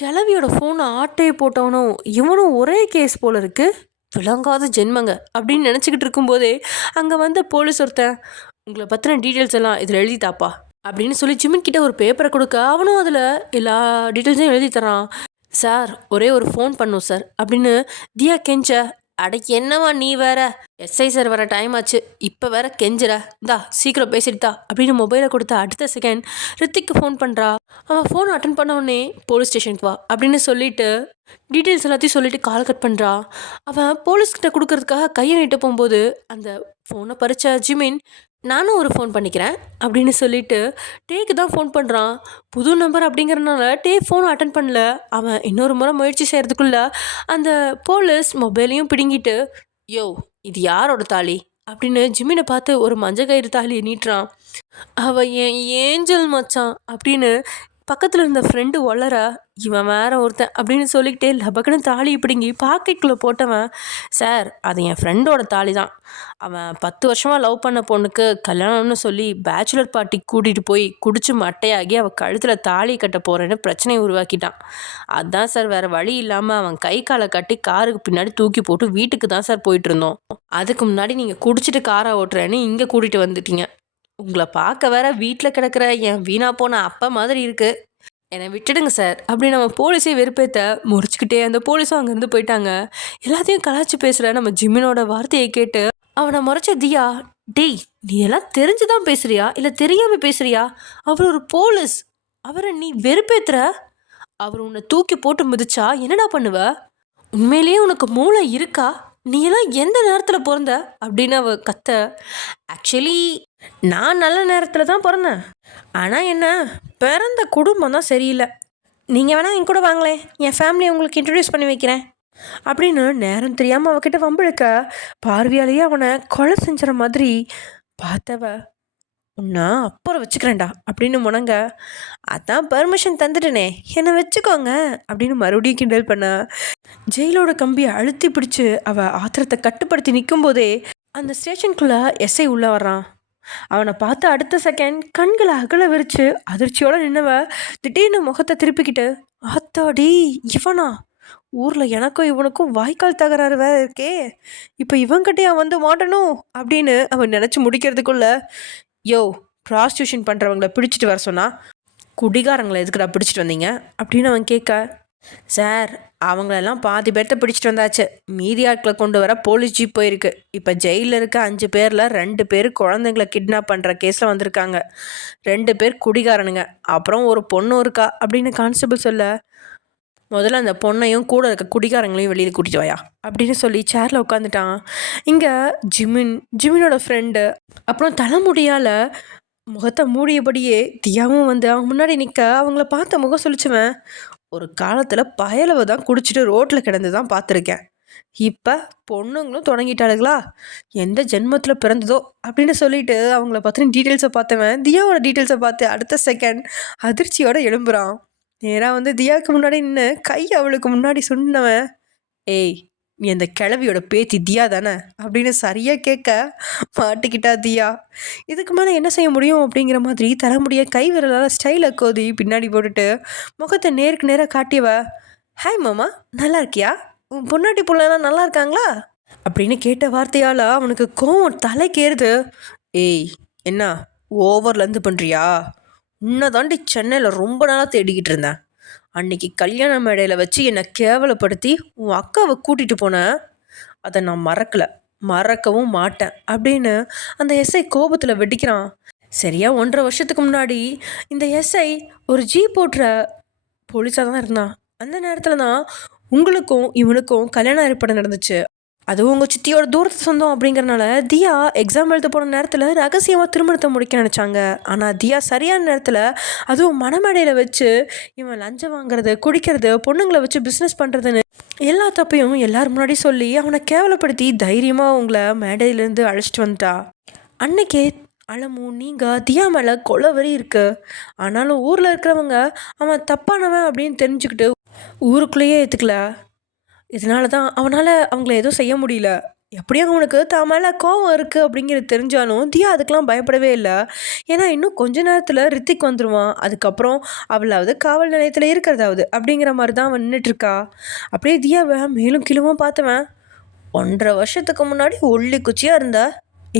கிளவியோட ஃபோனை ஆட்டையை போட்டவனும் இவனும் ஒரே கேஸ் போல இருக்கு, விளங்காத ஜென்மங்க அப்படின்னு நினச்சிக்கிட்டு இருக்கும்போதே அங்கே வந்த போலீஸ் ஒருத்தன், உங்களை பற்றின டீட்டெயில்ஸ் எல்லாம் இதில் எழுதி தாப்பா அப்படின்னு சொல்லி ஜிமின் கிட்ட ஒரு பேப்பரை கொடுக்க, அவனும் அதில் எல்லா டீட்டெயில்ஸையும் எழுதி தரான். சார் ஒரே ஒரு ஃபோன் பண்ணும் சார் அப்படின்னு தியா கெஞ்ச. அடைக்கு என்னவா நீ வேற, எஸ்ஐ சார் வர டைம் ஆச்சு, இப்போ வேற கெஞ்சுற, இந்தா சீக்கிரம் பேசிட்டுதா அப்படின்னு மொபைலை கொடுத்த அடுத்த செகண்ட் ரித்திக்கு ஃபோன் பண்ணுறா. அவன் ஃபோன் அட்டன் பண்ண உடனே போலீஸ் ஸ்டேஷனுக்கு வா அப்படின்னு சொல்லிட்டு டீட்டெயில்ஸ் எல்லாத்தையும் சொல்லிட்டு கால் கட் பண்ணுறா. அவன் போலீஸ்கிட்ட கொடுக்கறதுக்காக கையை நீட்ட போகும்போது அந்த ஃபோனை பறிச்ச ஜிமின், நானும் ஒரு ஃபோன் பண்ணிக்கிறேன் அப்படின்னு சொல்லிட்டு டேக்கு தான் ஃபோன் பண்ணுறான். புது நம்பர் அப்படிங்கிறனால டே ஃபோன் அட்டன் பண்ணல. அவன் இன்னொரு முறை முயற்சி செய்கிறதுக்குள்ள அந்த போலீஸ் மொபைலையும் பிடுங்கிட்டு, யோ இது யாரோட தாலி அப்படின்னு ஜிமினை பார்த்து ஒரு மஞ்சள் கயிறு தாலியை நீட்டுறான். அவன் என் ஏஞ்சல் மச்சான் அப்படின்னு பக்கத்தில் இருந்த ஃப்ரெண்டு வளர, இவன் வேற ஒருத்தன் அப்படின்னு சொல்லிக்கிட்டே லபக்குன்னு தாலியை பிடுங்கி பாக்கெட்டுக்குள்ளே போட்டவன், சார் அது என் ஃப்ரெண்டோட தாலி தான், அவன் 10 வருஷமாக லவ் பண்ண பொண்ணுக்கு கல்யாணம்னு சொல்லி பேச்சுலர் பார்ட்டிக்கு கூட்டிகிட்டு போய் குடிச்சு மட்டையாகி அவள் கழுத்தில் தாலி கட்ட போகிறேன்னு பிரச்சனையை உருவாக்கிட்டான். அதுதான் சார், வேறு வழி இல்லாமல் அவன் கை காலை கட்டி காருக்கு பின்னாடி தூக்கி போட்டு வீட்டுக்கு தான் சார் போயிட்டு இருந்தோம். அதுக்கு முன்னாடி நீங்கள் குடிச்சிட்டு காரை ஓட்டுறேன்னு இங்கே கூட்டிகிட்டு வந்துட்டீங்க. உங்களை பார்க்க வேற வீட்டில் கிடக்கிற என் வீணா போன அப்பா மாதிரி இருக்கு, என்னை விட்டுடுங்க சார் அப்படின்னு நம்ம போலீஸே வெறுப்பேற்ற முறிச்சுக்கிட்டே அந்த போலீஸும் அங்கேருந்து போயிட்டாங்க. எல்லாத்தையும் கலாச்சி பேசுகிற நம்ம ஜிமினோட வார்த்தையை கேட்டு அவனை முறைச்ச தியா, டேய் நீ எல்லாம் தெரிஞ்சுதான் பேசுறியா இல்லை தெரியாமல் பேசுறியா, அவர் ஒரு போலீஸ், அவரை நீ வெறுப்பேத்துற, அவர் உன்னை தூக்கி போட்டு மிதிச்சா என்னடா பண்ணுவ, உண்மையிலேயே உனக்கு மூளை இருக்கா, நீ எல்லாம் எந்த நேரத்தில் பிறந்த அப்படின்னு அவ கத்த. ஆக்சுவலி நான் நல்ல நேரத்தில் தான் பிறந்தேன், ஆனால் என்ன பிறந்த குடும்பம் தான் சரியில்லை, நீங்கள் வேணால் என் கூட வாங்களேன், என் ஃபேமிலியை உங்களுக்கு இன்ட்ரடியூஸ் பண்ணி வைக்கிறேன் அப்படின்னு நேரம் தெரியாமல் அவகிட்ட வம்பிழுக்க, பார்வையாலேயே அவனை கொலை செஞ்சுற மாதிரி பார்த்தவ, உன்னா அப்புறம் வச்சுக்கிறேன்டா அப்படின்னு முனங்க, அதான் பர்மிஷன் தந்துட்டனே என்னை வச்சுக்கோங்க அப்படின்னு மறுபடியும் கிண்டல் பண்ண. ஜெயிலோட கம்பியை அழுத்தி பிடிச்சு அவள் ஆத்திரத்தை கட்டுப்படுத்தி நிற்கும் போதே அந்த ஸ்டேஷனுக்குள்ளே எஸ்ஐ உள்ளே வர்றான். அவனை பார்த்து அடுத்த செகண்ட் கண்களை அகல விரிச்சு அதிர்ச்சியோட நின்னவ திடீர்னு முகத்தை திருப்பிக்கிட்டு, ஆத்தாடி இவனா, ஊரில் எனக்கும் இவனுக்கும் வாய்க்கால் தகராறு வேற இருக்கே, இப்போ இவன்கிட்டயா வந்து மாட்டணும் அப்படின்னு அவன் நினச்சி முடிக்கிறதுக்குள்ள, யோ ப்ராஸ்டியூஷன் பண்ணுறவங்கள பிடிச்சிட்டு வர சொன்னா குடிகாரங்களை எதுக்குடா பிடிச்சிட்டு வந்தீங்க அப்படின்னு அவன் கேட்க, சார் அவங்களெல்லாம் பாதி பேர்த்த பிடிச்சிட்டு வந்தாச்சு, மீதி ஆட்களை கொண்டு வர போலீஸ் ஜீப் போயிருக்கு. இப்போ ஜெயிலில் இருக்க 5 பேரில் 2 பேர் குழந்தைங்களை கிட்னாப் பண்ணுற கேஸில் வந்திருக்காங்க, 2 பேர் குடிகாரனுங்க, அப்புறம் ஒரு பொண்ணு இருக்கா அப்படின்னு கான்ஸ்டபிள் சொல்ல, முதல்ல அந்த பொண்ணையும் கூட இருக்க குடிகாரங்களையும் வெளியில் கூட்டிட்டு வாயா அப்படின்னு சொல்லி சேரில் உட்காந்துட்டான். இங்கே ஜிமினோட ஃப்ரெண்டு அப்புறம் தலைமுடியால் முகத்தை மூடியபடியே தியாவும் வந்து அவங்க முன்னாடி நிற்க அவங்கள பார்த்த முகம் சொல்லிச்சுவன், ஒரு காலத்தில் பயலவை தான் குடிச்சிட்டு ரோட்டில் கிடந்து தான் பார்த்துருக்கேன், இப்போ பொண்ணுங்களும் தொடங்கிட்டாளுங்களா, எந்த ஜென்மத்தில் பிறந்ததோ அப்படின்னு சொல்லிட்டு அவங்கள பற்றின டீட்டெயில்ஸை பார்த்தவன் தியாவோட டீட்டெயில்ஸை பார்த்து அடுத்த செகண்ட் அதிர்ச்சியோட எழும்புறான். நேராக வந்து தியாவுக்கு முன்னாடி நின்று கை அவளுக்கு முன்னாடி சொன்னவன், ஏய் நீ அந்த கிழவியோட பேத்தி தியா தானே அப்படின்னு சரியாக கேட்க மாட்டிக்கிட்டா தியா. இதுக்கு மேலே என்ன செய்ய முடியும் அப்படிங்கிற மாதிரி தலைமுடிய கை விரலால் ஸ்டைலை கோதி பின்னாடி போட்டுட்டு முகத்தை நேருக்கு நேராக காட்டியவ, ஹாய் மாமா நல்லா இருக்கியா, உன் பொன்னாட்டி பிள்ளைலாம் நல்லா இருக்காங்களா அப்படின்னு கேட்ட வார்த்தையால் அவனுக்கு கோவம் தலைக்கேறுது. ஏய் என்ன ஓவர்லேருந்து பண்ணுறியா, உன்னை தாண்டி சென்னையில் ரொம்ப நாளாக தேடிக்கிட்டு இருந்தேன், அன்னைக்கு கல்யாண மேடையில் வச்சு என்னை கேவலப்படுத்தி உன் அக்காவை கூட்டிகிட்டு போனேன், அதை நான் மறக்கவும் மாட்டேன் அப்படின்னு அந்த எஸ்ஐ கோபத்தில் வெடிக்கிறான். சரியா 1.5 வருஷத்துக்கு முன்னாடி இந்த எஸ்ஐ ஒரு ஜீப் ஓட்டுற போலீஸாக தான் இருந்தான். அந்த நேரத்தில் தான் உங்களுக்கும் இவனுக்கும் கல்யாண ஏற்பாடு நடந்துச்சு. அதுவும் உங்கள் சித்தியோட தூரத்து சொந்தம் அப்படிங்கிறனால தியா எக்ஸாம் எழுத போன நேரத்தில் ரகசியமாக திருமணத்தை முடிக்க நினச்சாங்க. ஆனால் தியா சரியான நேரத்தில் அதுவும் மணமேடையில் வச்சு இவன் லஞ்சம் வாங்குறது, குடிக்கிறது, பொண்ணுங்களை வச்சு பிஸ்னஸ் பண்ணுறதுன்னு எல்லா தப்பையும் எல்லாரும் முன்னாடி சொல்லி அவனை கேவலப்படுத்தி தைரியமாக உங்களை மேடையிலேருந்து அழைச்சிட்டு வந்துட்டா. அன்னைக்கே அலமு நீங்கள் தியா மேலே கொலவரி இருக்கு. ஆனாலும் ஊரில் இருக்கிறவங்க அவன் தப்பானவன் அப்படின்னு தெரிஞ்சுக்கிட்டு ஊருக்குள்ளேயே ஏற்றுக்கல. இதனால தான் அவனால் அவங்கள எதுவும் செய்ய முடியல. எப்படியும் அவனுக்கு தான் மேலே கோவம் இருக்குது அப்படிங்கிறது தெரிஞ்சாலும் தியா அதுக்கெலாம் பயப்படவே இல்லை. ஏன்னா இன்னும் கொஞ்ச நேரத்தில் ரித்திக் வந்துடுவான், அதுக்கப்புறம் அவளாவது காவல் நிலையத்தில் இருக்கிறதாவது அப்படிங்கிற மாதிரி தான் அவன் நின்றுட்டுருக்கா. அப்படியே தியாவை மேலும் கீழுமா பார்த்தவன், 1.5 வருஷத்துக்கு முன்னாடி ஒல்லி குச்சியாக இருந்த,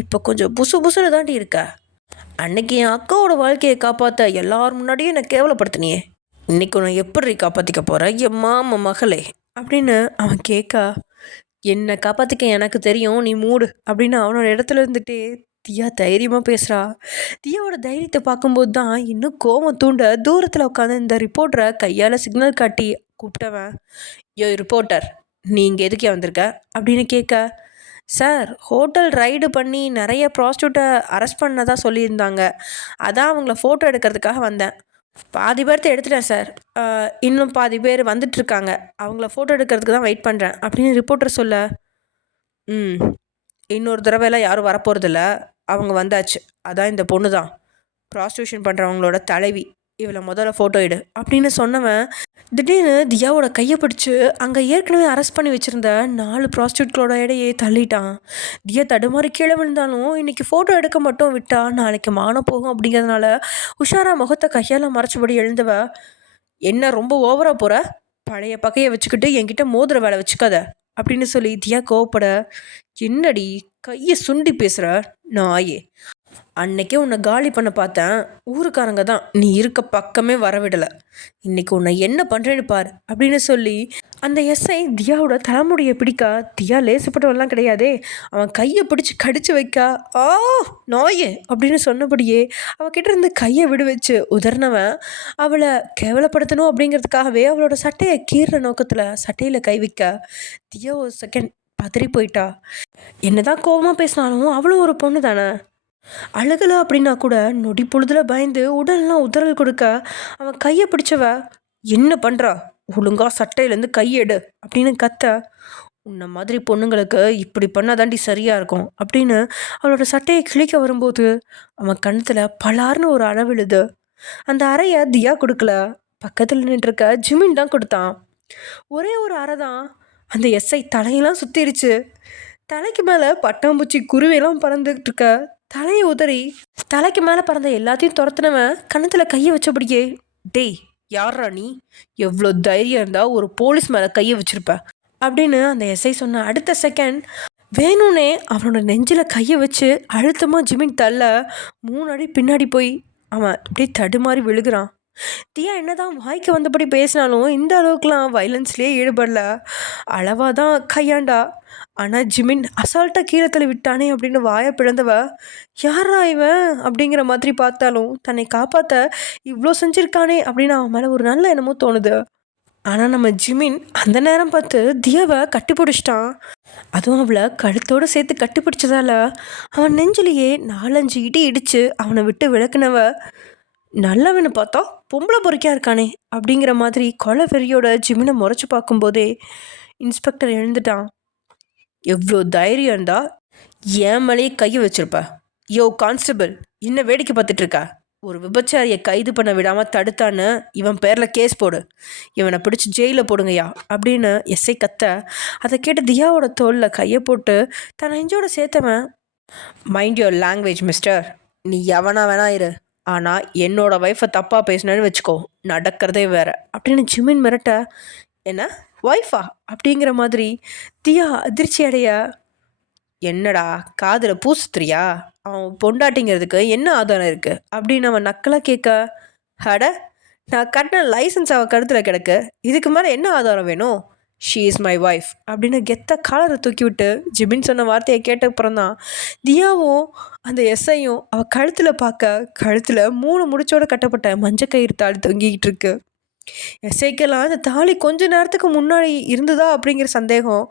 இப்போ கொஞ்சம் புசுன்னு தாண்டி இருக்க, அன்னைக்கு என் அக்காவோட வாழ்க்கையை காப்பாற்ற எல்லாரும் முன்னாடியும் என்னை கேவலப்படுத்தினியே, இன்னைக்கு உன்னை எப்படி காப்பாற்றிக்க போகிற என் மாமா மகளே அப்படின்னு அவன் கேட்க, என்னை காப்பாற்றிக்க எனக்கு தெரியும், நீ மூடு அப்படின்னு அவனோட இடத்துல இருந்துகிட்டே தியா தைரியமாக பேசுகிறா. தியாவோட தைரியத்தை பார்க்கும்போது தான் இன்னும் கோவம் தூண்ட தூரத்தில் உட்காந்து இந்த ரிப்போர்ட்டரை கையால் சிக்னல் காட்டி கூப்பிட்டவன், யோ ரிப்போர்ட்டர் நீ இங்கே எதுக்கே வந்திருக்க அப்படின்னு கேட்க, சார் ஹோட்டல் ரைடு பண்ணி நிறைய ப்ராஸ்டியூட்டை அரெஸ்ட் பண்ணதாக சொல்லியிருந்தாங்க, அதான் அவங்கள ஃபோட்டோ எடுக்கிறதுக்காக வந்தேன், பாதி பேர்த்த எடுத்துட்டேன் சார், இன்னும் பாதி பேர் வந்துட்டுருக்காங்க, அவங்கள ஃபோட்டோ எடுக்கிறதுக்கு தான் வெயிட் பண்ணுறேன் அப்படின்னு ரிப்போர்ட்டர் சொல்ல, இன்னொரு தடவைலாம் யாரும் வரப்போகிறதில்ல, அவங்க வந்தாச்சு, அதான் இந்த பொண்ணு தான் ப்ராஸ்டியூஷன் பண்ணுறவங்களோட தலைவி, இவளை முதல்ல ஃபோட்டோ எடு அப்படின்னு சொன்னவன் திடீர்னு தியாவோட கையை பிடிச்சி அங்கே ஏற்கனவே அரெஸ்ட் பண்ணி வச்சுருந்த 4 ப்ராஸ்டியூட்களோட இடையே தள்ளிட்டான். தியா தடுமாறி கீழே விழுந்தாலும் இன்றைக்கி ஃபோட்டோ எடுக்க மட்டும் விட்டா நாளைக்கு மானம் போகும் அப்படிங்கிறதுனால உஷாரா முகத்தை கையால் மறைச்சபடி எழுந்தவ, என்ன ரொம்ப ஓவராக போகிற, பழைய பகையை வச்சுக்கிட்டு என்கிட்ட மோதிர வேலை வச்சுக்காத அப்படின்னு சொல்லி தியா கோவப்பட, என்னடி கையை சுண்டி பேசுகிற நாயே, அன்னைக்கே உன்னை காலி பண்ண பார்த்தேன், ஊருக்காரங்க தான் நீ இருக்க பக்கமே வரவிடலை, இன்னைக்கு உன்னை என்ன பண்ணுறேன்னு பார் அப்படின்னு சொல்லி அந்த எஸ்ஐ தியாவோட தலைமுடியை பிடிக்க, தியா லேசப்பட்டவெல்லாம் கிடையாதே, அவன் கையை பிடிச்சி கடிச்சு வைக்க, ஆ நாயே அப்படின்னு சொன்னபடியே அவகிட்ட இருந்து கையை விடு வச்சு உதர்னவன் அவளை கேவலப்படுத்தணும் அப்படிங்கிறதுக்காகவே அவளோட சட்டையை கீறுற நோக்கத்தில் சட்டையில் கை வைக்க தியா ஒரு செகண்ட் பதறி போயிட்டா. என்னதான் கோபமாக பேசினாலும் அவளும் ஒரு பொண்ணு தானே, அழுகலை அப்படின்னா கூட நொடி பொழுதில் பயந்து உடல்லாம் உதறல் கொடுக்க அவன் கையை பிடிச்சவ, என்ன பண்ணுறா, ஒழுங்கா சட்டையிலேருந்து கையெடு அப்படின்னு கத்த, உன்னை மாதிரி பொண்ணுங்களுக்கு இப்படி பண்ணாதாண்டி சரியாக இருக்கும் அப்படின்னு அவளோட சட்டையை கிழிக்க வரும்போது அவன் கணத்தில் பலார்னு ஒரு அறை விழுது. அந்த அறையை தியா கொடுக்கல, பக்கத்தில் நின்றுருக்க ஜிமின் தான் கொடுத்தான். ஒரே ஒரு அறை தான். அந்த எஸ்ஐ தலையெல்லாம் சுற்றிருச்சு, தலைக்கு மேலே பட்டாம்பூச்சி குருவியெல்லாம் பறந்துகிட்டு இருக்க, தலையை உதறி தலைக்கு மேலே பறந்த எல்லாத்தையும் துரத்துனவன் கணத்தில் கையை வச்சபடியே, டேய் யார்ரா நீ, எவ்வளோ தைரியம் இருந்தால் ஒரு போலீஸ் மேலே கையை வச்சிருப்ப அப்படின்னு அந்த எஸ்ஐ சொன்ன அடுத்த செகண்ட் வேணும்னே அவனோட நெஞ்சில் கையை வச்சு அழுத்தமாக ஜிமின் தள்ள 3 அடி பின்னாடி போய் அவன் அப்படியே தடுமாறி விழுகிறான். தியா என்னதான் வாய்க்கு வந்தபடி பேசினாலும் இந்த அளவுக்குலாம் வைலன்ஸ்லேயே ஈடுபடல, அளவாக தான் கையாண்டா. ஆனால் ஜிமின் அசால்ட்டாக கீழே தள்ளி விட்டானே அப்படின்னு வாயை பிளந்தவ, யாரா இவன் அப்படிங்கிற மாதிரி பார்த்தாலும் தன்னை காப்பாற்ற இவ்வளோ செஞ்சுருக்கானே அப்படின்னு அவன் மேலே ஒரு நல்ல எண்ணமோ தோணுது. ஆனால் நம்ம ஜிமின் அந்த நேரம் பார்த்து தியாவை கட்டிப்பிடிச்சிட்டான். அதுவும் அவளை கழுத்தோடு சேர்த்து கட்டிப்பிடிச்சதால அவன் நெஞ்சிலேயே 4-5 இடி இடித்து அவனை விட்டு விளக்குனவ, நல்லவன்னு பார்த்தா பொம்பளை பொறுக்கியா இருக்கானே அப்படிங்கிற மாதிரி கொலை வெறியோட ஜிமினை முறைச்சி பார்க்கும்போதே இன்ஸ்பெக்டர் எழுந்துட்டான். எவ்வளோ தைரியம் இருந்தா ஏன் மேலேயே கையை வச்சிருப்ப? யோ கான்ஸ்டபிள், என்ன வேடிக்கை பார்த்துட்ருக்க? ஒரு விபச்சாரியை கைது பண்ண விடாமல் தடுத்தான்னு இவன் பேரில் கேஸ் போடு, இவனை பிடிச்சி ஜெயிலில் போடுங்கய்யா அப்படின்னு எஸ்ஐ கத்த, அதை கேட்டு தியாவோட தோளில் கையை போட்டு தன் நெஞ்சோட சேர்த்தவன், மைண்ட் யுவர் லாங்குவேஜ் மிஸ்டர், நீ எவனா வேணா இரு, ஆனால் என்னோட ஒய்ஃபை தப்பாக பேசினேன்னு வச்சுக்கோ, நடக்கிறதே வேற அப்படின்னு ஜிமின் மிரட்ட, என்ன ஒய்ஃபா அப்படிங்கிற மாதிரி தியா அதிர்ச்சி அடைய, என்னடா காதில் பூசுத்திரியா, அவன் பொண்டாட்டிங்கிறதுக்கு என்ன ஆதாரம் இருக்குது அப்படின்னு அவன் நக்கலாக கேட்க, அட நான் கட்டின லைசன்ஸ் அவள் கழுத்தில் கிடக்கு, இதுக்கு மேலே என்ன ஆதாரம் வேணும், ஷீ இஸ் மை ஒய்ஃப் அப்படின்னு கெத்த காலரை தூக்கி விட்டு ஜிமின் சொன்ன வார்த்தையை கேட்டப்புறம் தான் தியாவும் அந்த எஸ்ஐயும் அவள் கழுத்தில் பார்க்க, கழுத்தில் 3 முடிச்சோடு கட்டப்பட்ட மஞ்சக்கயிறு தாலி தொங்கிக்கிட்டு இருக்கு. எஸ்ஐக்கெல்லாம் அந்த தாலி கொஞ்ச நேரத்துக்கு முன்னாடி இருந்ததா அப்படிங்கிற சந்தேகம்,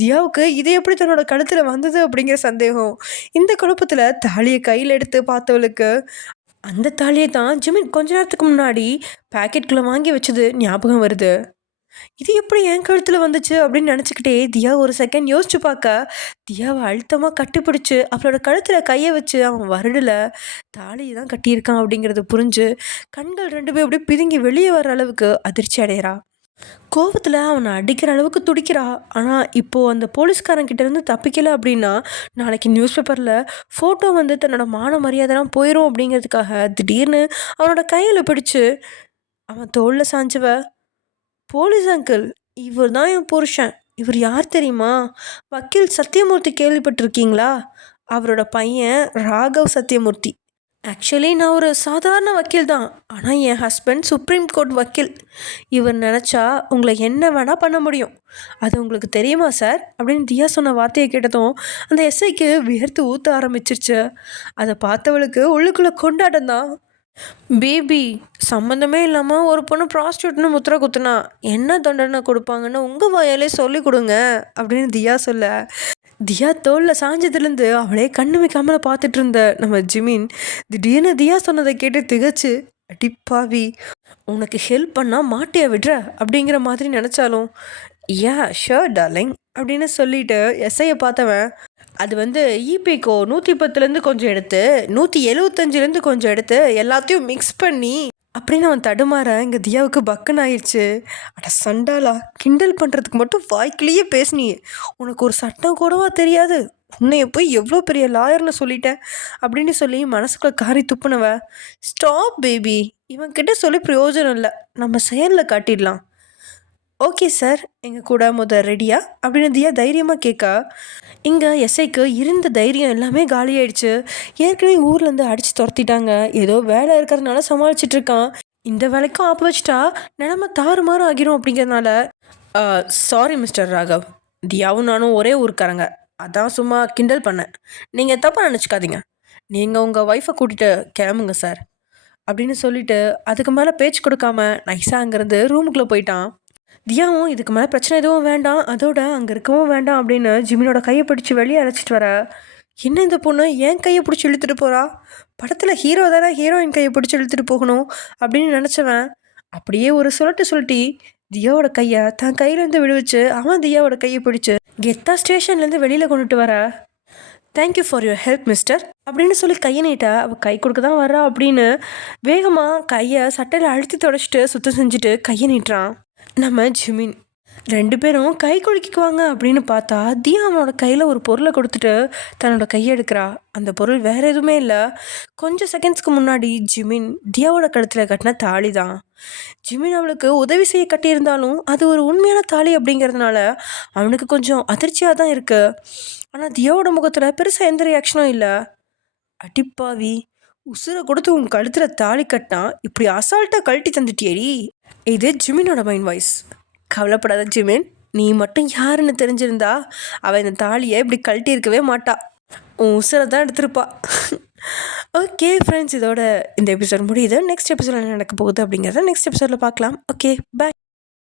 தியாவுக்கு இது எப்படி தன்னோட கழுத்தில் வந்தது அப்படிங்கிற சந்தேகம். இந்த குழப்பத்தில் தாலியை கையில் எடுத்து பார்த்தவளுக்கு அந்த தாலியை தான் ஜிமின் கொஞ்ச நேரத்துக்கு முன்னாடி பேக்கெட்குள்ளே வாங்கி வச்சது ஞாபகம் வருது. இது எப்படி என் கழுத்தில் வந்துச்சு அப்படின்னு நினச்சிக்கிட்டே தியா ஒரு செகண்ட் யோசிச்சு பார்க்க, தியாவை அழுத்தமாக கட்டிப்பிடிச்சு அவளோட கழுத்தில் கையை வச்சு அவன் வருடல தாலியை தான் கட்டியிருக்கான் அப்படிங்கிறது புரிஞ்சு கண்கள் 2 பேரும் அப்படியே பிதுங்கி வெளியே வர அளவுக்கு அதிர்ச்சி அடைகிறா. கோபத்தில் அவனை அடிக்கிற அளவுக்கு துடிக்கிறா. ஆனால் இப்போது அந்த போலீஸ்காரங்கிட்டேருந்து தப்பிக்கலை அப்படின்னா நாளைக்கு நியூஸ் பேப்பரில் ஃபோட்டோ வந்து தன்னோட மான மரியாதைலாம் போயிடும் அப்படிங்கிறதுக்காக திடீர்னு அவனோட கையில் பிடிச்சு அவன் தோளில் சாஞ்சவ, போலீஸ் அங்கிள், இவர் தான் என் புருஷன், இவர் யார் தெரியுமா, வக்கீல் சத்தியமூர்த்தி, கேள்விப்பட்டிருக்கீங்களா, அவரோட பையன் ராகவ் சத்தியமூர்த்தி. ஆக்சுவலி நான் ஒரு சாதாரண வக்கீல் தான், ஆனால் என் ஹஸ்பண்ட் சுப்ரீம் கோர்ட் வக்கீல். இவர் நினச்சா உங்களை என்ன வேணால் பண்ண முடியும், அது உங்களுக்கு தெரியுமா சார் அப்படின்னு தியா சொன்ன வார்த்தையை கேட்டதும் அந்த எஸ்ஐக்கு வியர்த்து ஊற்ற ஆரம்பிச்சிருச்சு. அதை பார்த்தவளுக்கு உள்ளுக்குள்ளே கொண்டாட்டம் தான். பேபி, சம்மந்தமே இல்லாமல் ஒரு பொண்ணு ப்ராஸ்டியூட்னு முத்திரை குத்துனா என்ன தண்டனை கொடுப்பாங்கன்னு உங்கள் வாயாலே சொல்லி கொடுங்க அப்படின்னு தியா சொல்ல, தியா தோளில் சாஞ்சதுலேருந்து அவளே கண்ணு வைக்காமல் பார்த்துட்டு இருந்த நம்ம ஜிமின் திடீர்னு தியா சொன்னதை கேட்டு திகச்சு, அடிப்பாவி, உனக்கு ஹெல்ப் பண்ணால் மாட்டியா விடுற அப்படிங்கிற மாதிரி நினச்சாலும், யா ஷோர் டார்லிங் அப்படின்னு சொல்லிட்டு எஸ்ஐயை பார்த்தவன், அது வந்து இபிகோ 110லேருந்து கொஞ்சம் எடுத்து 175லேருந்து கொஞ்சம் எடுத்து எல்லாத்தையும் மிக்ஸ் பண்ணி அப்படின்னு அவன் தடுமாற இங்கே தியாவுக்கு பக்குன்னு ஆயிடுச்சு. அட சண்டாலா, கிண்டல் பண்ணுறதுக்கு மட்டும் வாய்க்கிலேயே பேசினியே, உனக்கு ஒரு சட்டம் கூடவா தெரியாது, உன்னைய போய் எவ்வளோ பெரிய லாயர்னு சொல்லிட்டேன் அப்படின்னு சொல்லி மனசுக்குள்ள காரி துப்புனவ, ஸ்டாப் பேபி, இவன்கிட்ட சொல்லி பிரயோஜனம் இல்லை, நம்ம செயலில் காட்டிடலாம். ஓகே சார், எங்கள் கூட ரெடியா அப்படின்னு தியா தைரியமாக கேட்க, இங்கே எஸ்ஐக்கு இருந்த தைரியம் எல்லாமே காலியாயிடுச்சு. ஏற்கனவே ஊர்லேருந்து அடித்து துரத்திட்டாங்க, ஏதோ வேலை இருக்கிறதுனால சமாளிச்சிட்ருக்கான். இந்த வேலைக்கும் ஆப்பு வச்சிட்டா நிலமை தாறுமாறும் ஆகிரும் அப்படிங்கிறதுனால, சாரி மிஸ்டர் ராகவ், தியாவும் நானும் ஒரே ஊருக்காரங்க, அதான் சும்மா கிண்டல் பண்ணேன், நீங்கள் தப்பாக நினச்சிக்காதீங்க, நீங்கள் உங்கள் ஒய்ஃபை கூட்டிகிட்டு கிளம்புங்க சார் அப்படின்னு சொல்லிட்டு அதுக்கு மேலே பேச்சு கொடுக்காம நைஸாக அங்கேருந்து ரூமுக்குள்ளே போயிட்டான். தியாவும் இதுக்கு மேலே பிரச்சனை எதுவும் வேண்டாம், அதோட அங்கே இருக்கவும் வேண்டாம் அப்படின்னு ஜிமினோட கையை பிடிச்சி வெளியே அழைச்சிட்டு வர, என்ன இந்த பொண்ணு ஏன் கையை பிடிச்சி இழுத்துட்டு போகிறா, படத்தில் ஹீரோ தானே ஹீரோயின் கையை பிடிச்சி இழுத்துட்டு போகணும் அப்படின்னு நினச்சவன் அப்படியே ஒரு சுருட்டி தியாவோட கையை தன் கையிலேருந்து விடுவிச்சு அவன் தியாவோட கையை பிடிச்சி கெத்தா ஸ்டேஷன்லேருந்து வெளியில் கொண்டுட்டு வர, thank you for your help mister அப்படின்னு சொல்லி கையை நீட்டா அவள் கை கொடுக்க தான் வரா அப்படின்னு வேகமாக கையை சட்டையில் அழுத்தி தொடச்சிட்டு சுத்தம் செஞ்சுட்டு கையை நீட்டுறான் நம்ம ஜிமின். 2 பேரும் கை குலுக்கிக்குவாங்க அப்படின்னு பார்த்தா, தியா அவனோட கையில ஒரு பொருளை கொடுத்துட்டு தன்னோட கைய எடுக்கிறா. அந்த பொருள் வேற எதுவுமே இல்ல. கொஞ்சம் செகண்ட்ஸ்க்கு முன்னாடி ஜிமின் தியாவோட கழுத்துல கட்டின தாலி தான். ஜிமின் அவளுக்கு உதவி செய்ய கட்டியிருந்தாலும், அது ஒரு உண்மையான தாலி அப்படிங்கிறதுனால அவனுக்கு கொஞ்சம் அதிர்ச்சியா தான் இருக்கு. ஆனா தியாவோட முகத்துல பெருசா எந்த ரியாக்ஷனும் இல்ல. அடிப்பாவி! உசுர கொடுத்து உன் கழுத்துல தாலி கட்டினா, இப்படி அசால்ட்டா கழட்டி தந்துட்டியேடி! இது ஜிமினோட மைண்ட் வாய்ஸ். கவலைப்படாத ஜிமின், நீ மட்டும் யாருன்னு தெரிஞ்சிருந்தா அவள் இந்த தாலியை இப்படி கழட்டி இருக்கவே மாட்டா. உன் உசுரை தான் எடுத்திருப்பா. ஓகே ஃப்ரெண்ட்ஸ், இதோட இந்த எபிசோட் முடியுது. நெக்ஸ்ட் எபிசோட் என்ன நடக்க போகுது அப்படிங்கிறத நெக்ஸ்ட் எபிசோடில் பார்க்கலாம். Okay, by.